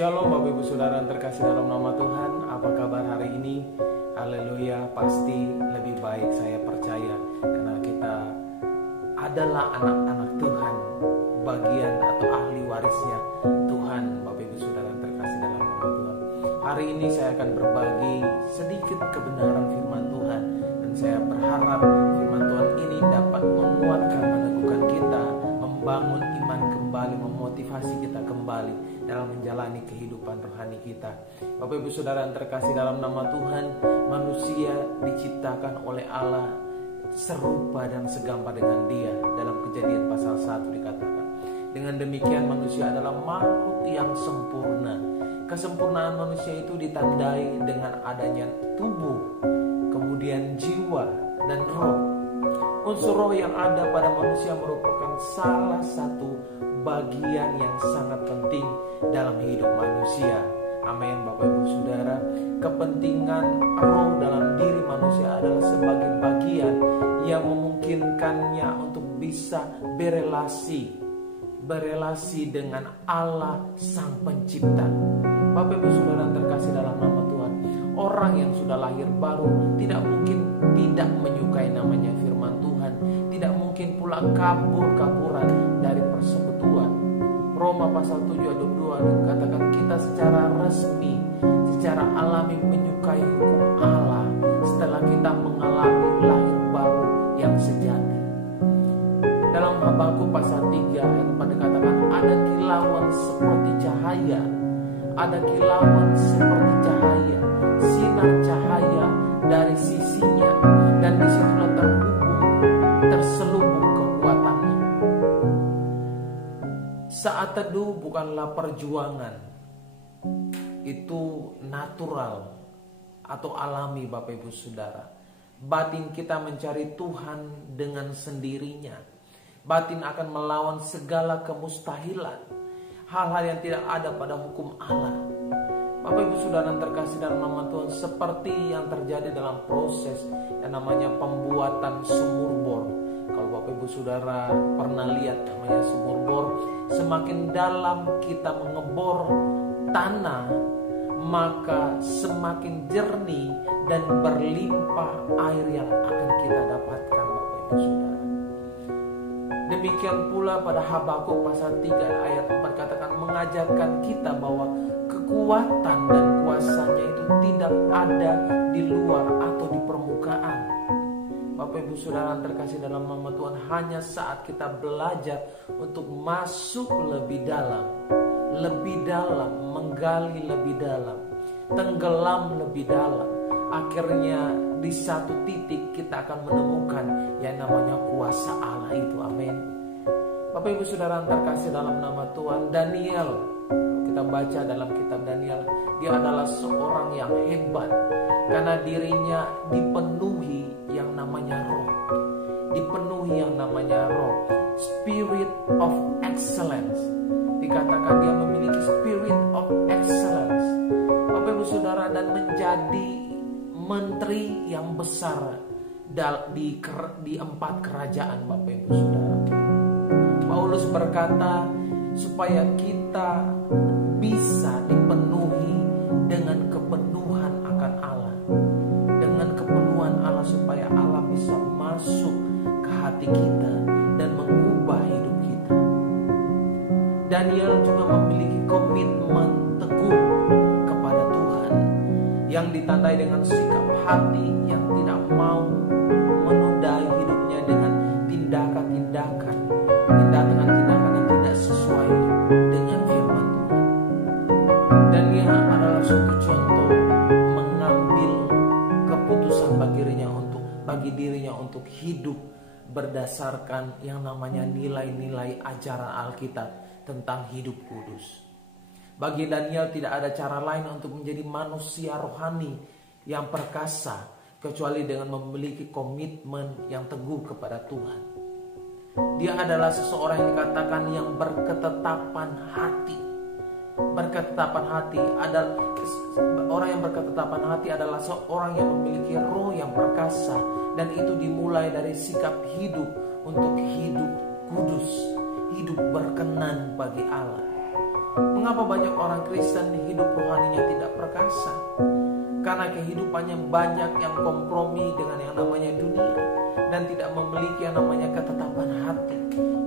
Shalom Bapak Ibu Saudara yang terkasih dalam nama Tuhan. Apa kabar hari ini? Haleluya, pasti lebih baik, saya percaya, karena kita adalah anak-anak Tuhan, bagian atau ahli warisnya Tuhan. Bapak Ibu Saudara yang terkasih dalam nama Tuhan, hari ini saya akan berbagi sedikit kebenaran firman Tuhan, dan saya berharap firman Tuhan ini dapat menguatkan, meneguhkan kita, membangun iman kembali, memotivasi kita kembali dalam menjalani kehidupan rohani kita. Bapak Ibu Saudara yang terkasih dalam nama Tuhan, manusia diciptakan oleh Allah serupa dan segambar dengan Dia. Dalam Kejadian pasal 1 dikatakan, dengan demikian manusia adalah makhluk yang sempurna. Kesempurnaan manusia itu ditandai dengan adanya tubuh, kemudian jiwa dan roh. Unsur roh yang ada pada manusia merupakan salah satu bagian yang sangat penting dalam hidup manusia. Amin Bapak Ibu Saudara. Kepentingan roh dalam diri manusia adalah sebagai bagian yang memungkinkannya untuk bisa berelasi dengan Allah Sang Pencipta. Bapak Ibu Saudara terkasih dalam nama Tuhan, orang yang sudah lahir baru tidak mungkin tidak menyukai namanya firman Tuhan, tidak mungkin pula kabur-kaburan dari persekutuan. Roma pasal 7 ayat 22 dikatakan kita secara resmi, secara alami menyukai hukum Allah setelah kita mengalami lahir baru yang sejati. Dalam Habakuk pasal 3 ayat 4 dikatakan ada kilauan seperti cahaya, ada kilauan seperti cahaya, sinar cahaya dari sisinya, dan disitulah terselubung kekuatannya. Saat teduh bukanlah perjuangan, itu natural atau alami Bapak Ibu Saudara. Batin kita mencari Tuhan dengan sendirinya. Batin akan melawan segala kemustahilan, hal-hal yang tidak ada pada hukum Allah. Bapak Ibu Saudara yang terkasih dalam nama Tuhan, seperti yang terjadi dalam proses yang namanya pembuatan sumur bor. Kalau Bapak Ibu Saudara pernah lihat namanya sumur bor, semakin dalam kita mengebor tanah, maka semakin jernih dan berlimpah air yang akan kita dapatkan Bapak Ibu Saudara. Demikian pula pada Habakuk pasal 3 ayat 4 katakan mengajarkan kita bahwa kekuatan dan kuasanya itu tidak ada di luar atau di permukaan. Bapak Ibu Saudara yang terkasih dalam nama Tuhan, hanya saat kita belajar untuk masuk lebih dalam, menggali lebih dalam, tenggelam lebih dalam, akhirnya di satu titik kita akan menemukan yang namanya kuasa Allah itu. Amin. Bapak Ibu Saudara yang terkasih dalam nama Tuhan, Daniel, kita baca dalam kitab Daniel, dia adalah seorang yang hebat karena dirinya dipenuhi yang namanya roh, spirit of excellence. Dikatakan dia memiliki spirit of excellence, Bapak Ibu Saudara, dan menjadi menteri yang besar di 4 kerajaan Bapak Ibu Saudara. Paulus berkata supaya kita bisa dipenuhi dengan kepenuhan akan Allah, dengan kepenuhan Allah, supaya Allah bisa masuk ke hati kita dan mengubah hidup kita. Daniel juga memiliki komitmen teguh kepada Tuhan yang ditandai dengan sikap hati yang tidak mau menodai hidupnya dengan tindakan-tindakan yang tidak sesuai dengan firman Tuhan. Dan dia adalah suatu contoh mengambil keputusan bagi dirinya untuk hidup berdasarkan yang namanya nilai-nilai ajaran Alkitab tentang hidup kudus. Bagi Daniel tidak ada cara lain untuk menjadi manusia rohani yang perkasa kecuali dengan memiliki komitmen yang teguh kepada Tuhan. Dia adalah seseorang yang dikatakan yang berketetapan hati. Orang yang berketetapan hati adalah seorang yang memiliki roh yang perkasa, dan itu dimulai dari sikap hidup untuk hidup kudus, hidup berkenan bagi Allah. Mengapa banyak orang Kristen hidup rohaninya tidak perkasa? Karena kehidupannya banyak yang kompromi dengan yang namanya dunia dan tidak memiliki yang namanya ketetapan hati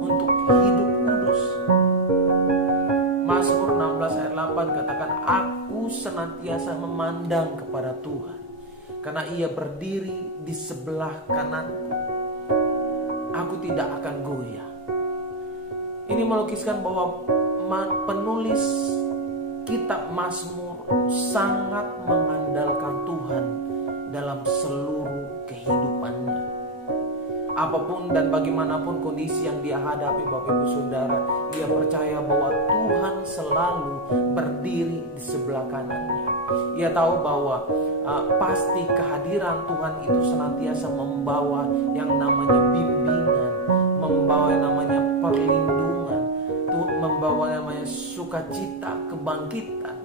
untuk hidup kudus. Mazmur 16 ayat 8 katakan, aku senantiasa memandang kepada Tuhan karena ia berdiri di sebelah kananku. Aku tidak akan goyah. Ini melukiskan bahwa penulis kitab Mazmur sangat mengandalkan Tuhan dalam seluruh kehidupannya. Apapun dan bagaimanapun kondisi yang dia hadapi, Bapak Ibu Saudara, ia percaya bahwa Tuhan selalu berdiri di sebelah kanannya. Ia tahu bahwa pasti kehadiran Tuhan itu senantiasa membawa yang namanya bimbingan, membawa yang namanya perlindungan, membawa yang namanya sukacita, kebangkitan,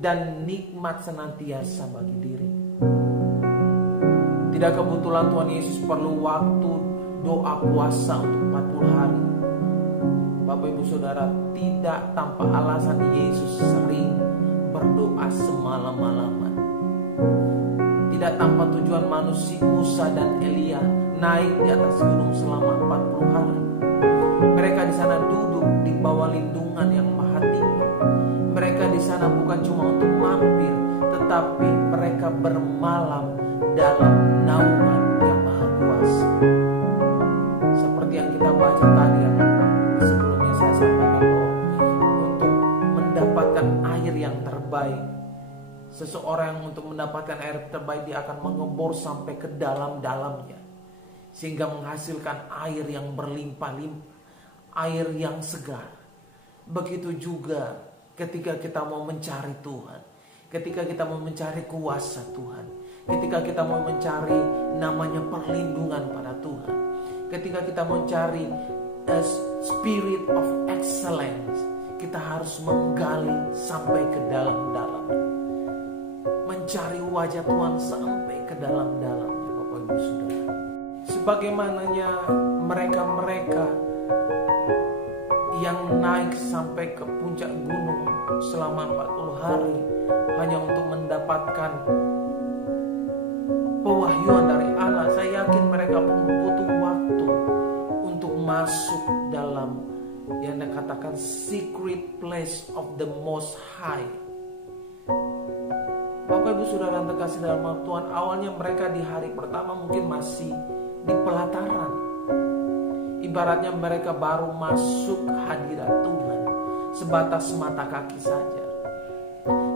dan nikmat senantiasa bagi diri. Tidak kebetulan Tuhan Yesus perlu waktu doa puasa untuk 40 hari. Bapak Ibu Saudara, tidak tanpa alasan Yesus sering berdoa semalam-malaman. Tidak tanpa tujuan manusia Musa dan Elia naik di atas gunung selama 40 hari. Mereka di sana duduk di bawah lindungan yang maha tinggi. Mereka di sana bukan cuma untuk mampir, tetapi mereka bermalam dalam naungan yang maha kuasa. Seperti yang kita baca tadi, yang sebelumnya saya sampaikan bahwa untuk mendapatkan air yang terbaik, seseorang yang untuk mendapatkan air terbaik dia akan mengebor sampai ke dalam-dalamnya, sehingga menghasilkan air yang berlimpah-limpah, air yang segar. Begitu juga ketika kita mau mencari Tuhan, ketika kita mau mencari kuasa Tuhan, ketika kita mau mencari namanya perlindungan pada Tuhan, ketika kita mau mencari spirit of excellence, kita harus menggali sampai ke dalam-dalam, mencari wajah Tuhan sampai ke dalam-dalamnya, Bapak Ibu Saudara. Sebagaimananya mereka-mereka yang naik sampai ke puncak gunung selama 40 hari hanya untuk mendapatkan pewahyuan dari Allah. Saya yakin mereka pun butuh waktu untuk masuk dalam yang dikatakan secret place of the Most High. Bapak Ibu Saudara yang terkasih dalam Tuhan, awalnya mereka di hari pertama mungkin masih di pelataran. Ibaratnya mereka baru masuk hadirat Tuhan sebatas mata kaki saja.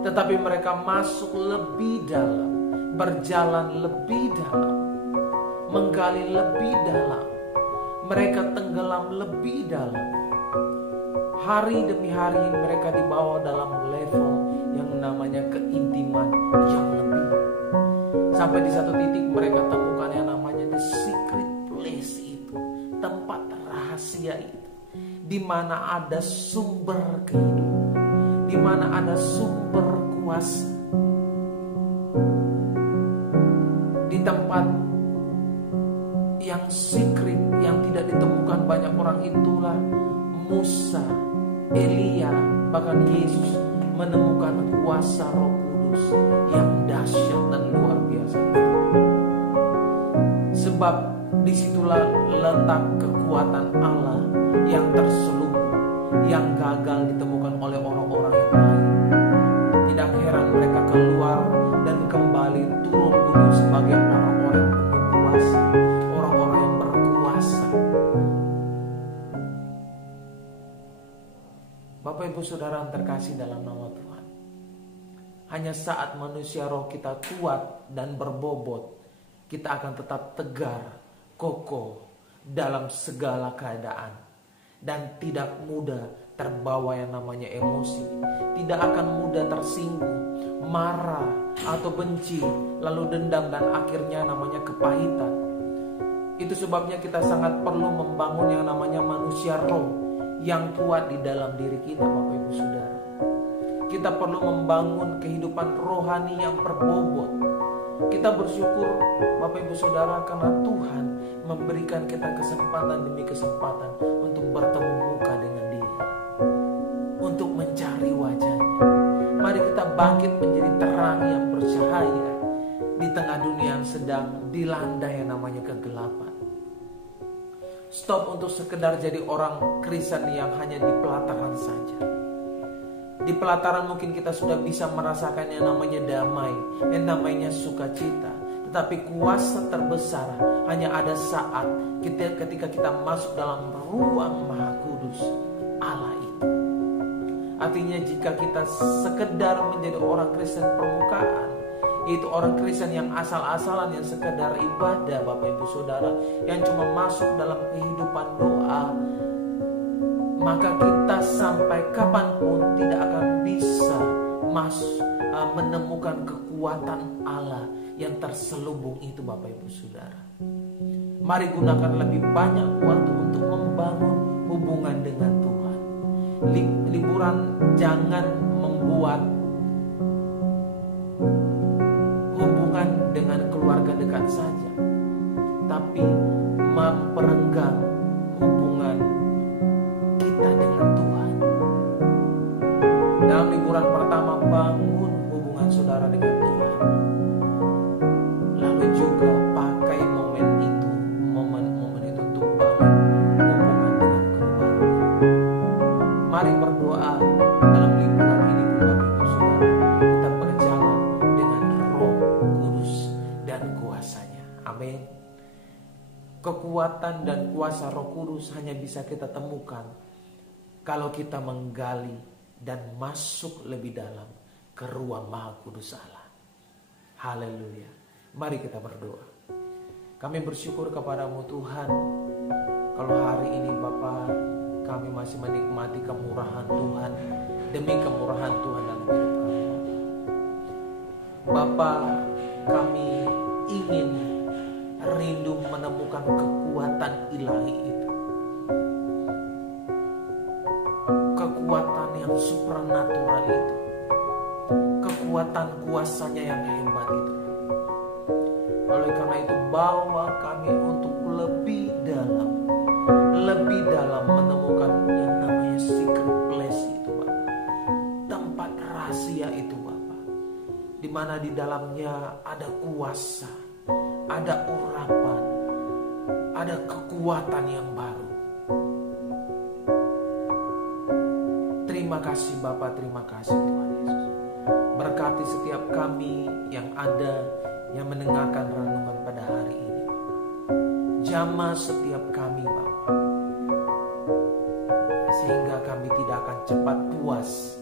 Tetapi mereka masuk lebih dalam, berjalan lebih dalam, menggali lebih dalam. Mereka tenggelam lebih dalam. Hari demi hari mereka dibawa dalam level yang namanya keintiman yang lebih. Sampai di satu titik mereka temukan yang namanya the secret place itu, tempat rahasia itu, di mana ada sumber kehidupan, di mana ada sumber kuasa. Di tempat yang secret, yang tidak ditemukan banyak orang, itulah Musa, Elia, bahkan Yesus menemukan kuasa Roh Kudus yang dahsyat dan luar biasa. Sebab disitulah letak kekuatan Allah yang terselubung, yang gagal ditemukan oleh orang-orang yang lain. Tidak heran mereka keluar dan kembali turun gunung sebagai orang-orang penuh kuasa, orang-orang yang berkuasa. Bapak Ibu Saudara yang terkasih dalam nama Tuhan, hanya saat manusia roh kita kuat dan berbobot, kita akan tetap tegar, kokoh dalam segala keadaan, dan tidak mudah terbawa yang namanya emosi, tidak akan mudah tersinggung, marah atau benci, lalu dendam, dan akhirnya namanya kepahitan. Itu sebabnya kita sangat perlu membangun yang namanya manusia roh yang kuat di dalam diri kita, Bapak Ibu Saudara. Kita perlu membangun kehidupan rohani yang berbobot. Kita bersyukur, Bapak Ibu Saudara, karena Tuhan memberikan kita kesempatan demi kesempatan untuk bertemu muka dengan Dia, untuk mencari bangkit menjadi terang yang bercahaya di tengah dunia yang sedang dilanda yang namanya kegelapan. Stop untuk sekedar jadi orang Kristen yang hanya di pelataran saja. Di pelataran mungkin kita sudah bisa merasakan yang namanya damai, yang namanya sukacita. Tetapi kuasa terbesar hanya ada saat ketika kita masuk dalam ruang Maha Kudus Allah itu. Artinya jika kita sekedar menjadi orang Kristen permukaan, yaitu orang Kristen yang asal-asalan, yang sekedar ibadah Bapak Ibu Saudara, yang cuma masuk dalam kehidupan doa, maka kita sampai kapanpun tidak akan bisa menemukan kekuatan Allah yang terselubung itu Bapak Ibu Saudara. Mari gunakan lebih banyak waktu untuk membangun hubungan dengan Tuhan. Liburan jangan membuat hubungan dengan keluarga dekat saja, tapi memperenggang hubungan kita dengan Tuhan. Dalam liburan pertama, bangun hubungan saudara dengan Tuhan. Lalu juga pakai momen itu untuk bangun hubungan dengan keluarga. Mari berdoa dalam liburan ini Bapak Ibu Saudara, kita berjalan dengan Roh Kudus dan kuasanya. Amin. Kekuatan dan kuasa Roh Kudus hanya bisa kita temukan kalau kita menggali dan masuk lebih dalam ke ruang Maha Kudus Allah. Haleluya. Mari kita berdoa. Kami bersyukur kepadamu Tuhan, kalau hari ini Bapa, kami masih menikmati kemurahan Tuhan, demi kemurahan Tuhan dalam hidup kami. Bapa, kami ingin rindu menemukan kekuatan ilahi itu, kekuatan yang supranatural itu, kekuatan kuasanya yang hebat itu. Oleh karena itu, bawa kami untuk lebih dalam menemukan yang namanya secret place itu Bapak, tempat rahasia itu Bapak, di mana di dalamnya ada kuasa, ada urapan, ada kekuatan yang baru. Terima kasih Bapa, terima kasih Tuhan Yesus. Berkati setiap kami yang ada, yang mendengarkan renungan pada hari ini Bapak. Jamah setiap kami Bapak, sehingga kami tidak akan cepat puas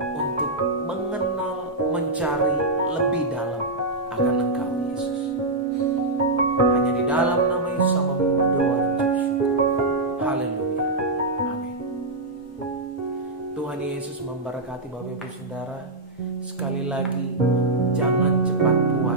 untuk mengenal, mencari lebih dalam akan Engkau Yesus. Hanya di dalam nama Yesus sama berdoa dan bersyukur. Haleluya. Amin. Tuhan Yesus memberkati Bapak Ibu Saudara. Sekali lagi, jangan cepat puas